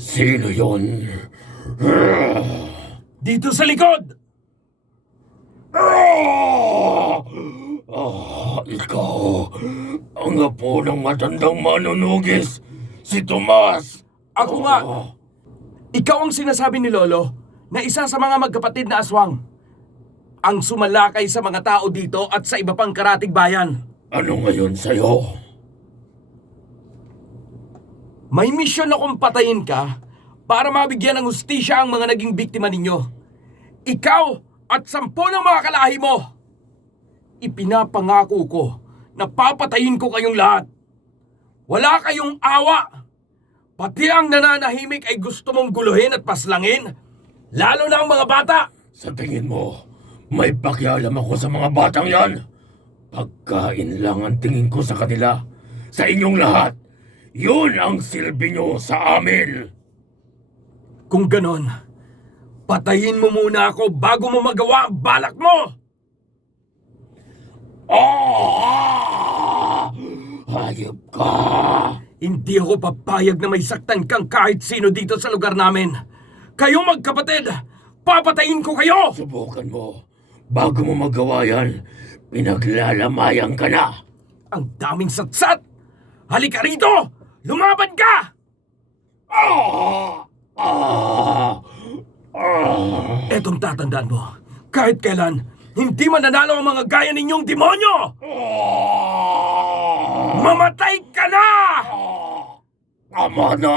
Sino yon? Dito sa likod! Ikaw, ang apo ng matandang manunugis, si Tomas. Ako nga! Ikaw ang sinasabi ni Lolo na isa sa mga magkapatid na aswang. Ang sumalakay sa mga tao dito at sa iba pang karatig bayan. Ano ngayon sa'yo? May misyon akong patayin ka para mabigyan ng hustisya ang mga naging biktima ninyo. Ikaw at 10 ng mga kalahi mo. Ipinapangako ko na papatayin ko kayong lahat. Wala kayong awa. Pati ang nananahimik ay gusto mong guluhin at paslangin, lalo na ang mga bata. Sa tingin mo, may pakialam ako sa mga batang yan? Pagkain lang ang tingin ko sa kanila. Sa inyong lahat, yun ang silbi nyo sa amin. Kung ganon, patayin mo muna ako bago mo magawa ang balak mo! Hayop ka! Hindi ako papayag na may saktan kang kahit sino dito sa lugar namin. Kayo magkapatid, papatayin ko kayo! Subukan mo. Bago mo magawa yan, pinaglalamayan ka na. Ang daming satsat! Halika rito! Lumaban ka! Etong tatandaan mo, kahit kailan, hindi mananalo ang mga gaya ninyong demonyo! Mamatay ka na! Tama na!